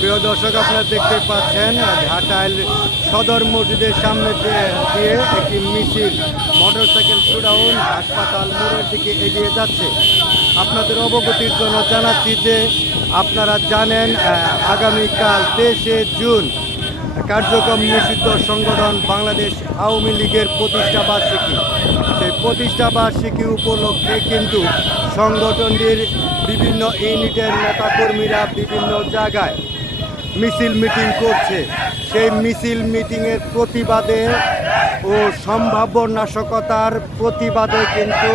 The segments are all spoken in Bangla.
প্রিয় দর্শক, আপনারা দেখতে পাচ্ছেন ঘাটাইল সদর মসজিদের সামনে দিয়ে একটি মিছিল মোটরসাইকেল শোডাউন হাসপাতাল মোড়ের দিকে এগিয়ে যাচ্ছে। আপনাদের অবগতির জন্য জানাচ্ছি যে আপনারা জানেন আগামীকাল 23শে জুন কার্যক্রম নিষিদ্ধ সংগঠন বাংলাদেশ আওয়ামী লীগের প্রতিষ্ঠা বার্ষিকী। সেই প্রতিষ্ঠা বার্ষিকী উপলক্ষে কিন্তু সংগঠনটির বিভিন্ন ইউনিটের নেতাকর্মীরা বিভিন্ন জায়গায় মিছিল মিটিং করছে। সেই মিছিল মিটিংয়ের প্রতিবাদে ও সম্ভাব্য নাশকতার প্রতিবাদে কিন্তু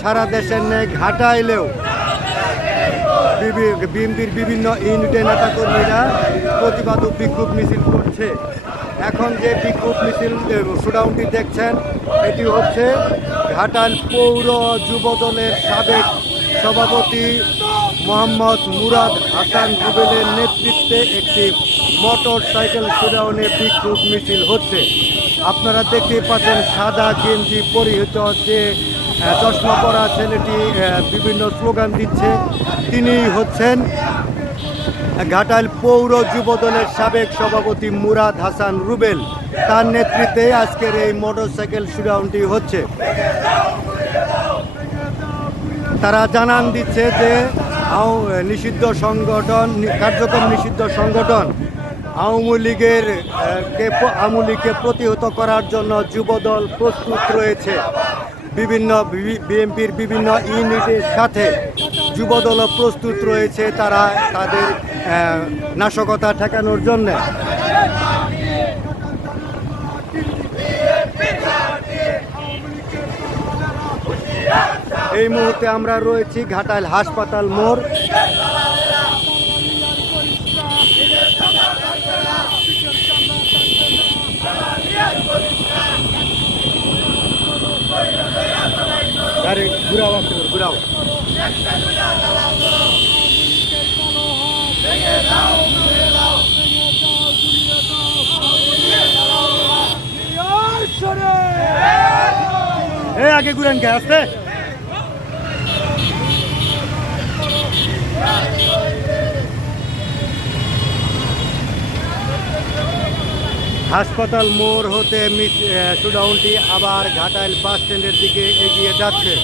সারা দেশের ন্যায় ঘাটাইলেও বিএনপির বিভিন্ন ইউনিটের নেতাকর্মীরা প্রতিবাদ ও বিক্ষোভ মিছিল করছে। এখন যে বিক্ষোভ মিছিল শোডাউনটি দেখছেন, এটি হচ্ছে ঘাটাইল পৌর যুবদলের সাবেক সভাপতি মোহাম্মদ মুরাদ হাসান রুবেলের নেতৃত্বে একটি মোটর সাইকেল শোডাউনে বিক্ষোভ মিছিল হচ্ছে। আপনারা দেখতে পাচ্ছেন সাদা গেঞ্জি পরিহিত যে চশমা পরা ছেলেটি বিভিন্ন স্লোগান দিচ্ছে, তিনি হচ্ছেন ঘাটাইল পৌর যুবদলের সাবেক সভাপতি মুরাদ হাসান রুবেল। তার নেতৃত্বে আজকের এই মোটরসাইকেল শোডাউনটি হচ্ছে। তারা জানান দিচ্ছে যে নিষিদ্ধ সংগঠন কার্যক্রম নিষিদ্ধ সংগঠন আওয়ামী লীগকে প্রতিহত করার জন্য যুবদল প্রস্তুত রয়েছে। বিভিন্ন বিএনপির বিভিন্ন ইউনিটের সাথে যুবদলও প্রস্তুত রয়েছে তারা তাদের নাশকতা ঠেকানোর জন্য। এই মুহূর্তে আমরা রয়েছি ঘাটাইল হাসপাতাল মোড়। আরে ঘুরাও আসতে ঘুরাও। আগে ঘুরেন কে আসতে। হাসপাতাল মোড় হতে শোডাউনটি আবার ঘাটাইল বাস স্ট্যান্ডের দিকে এগিয়ে যাচ্ছে।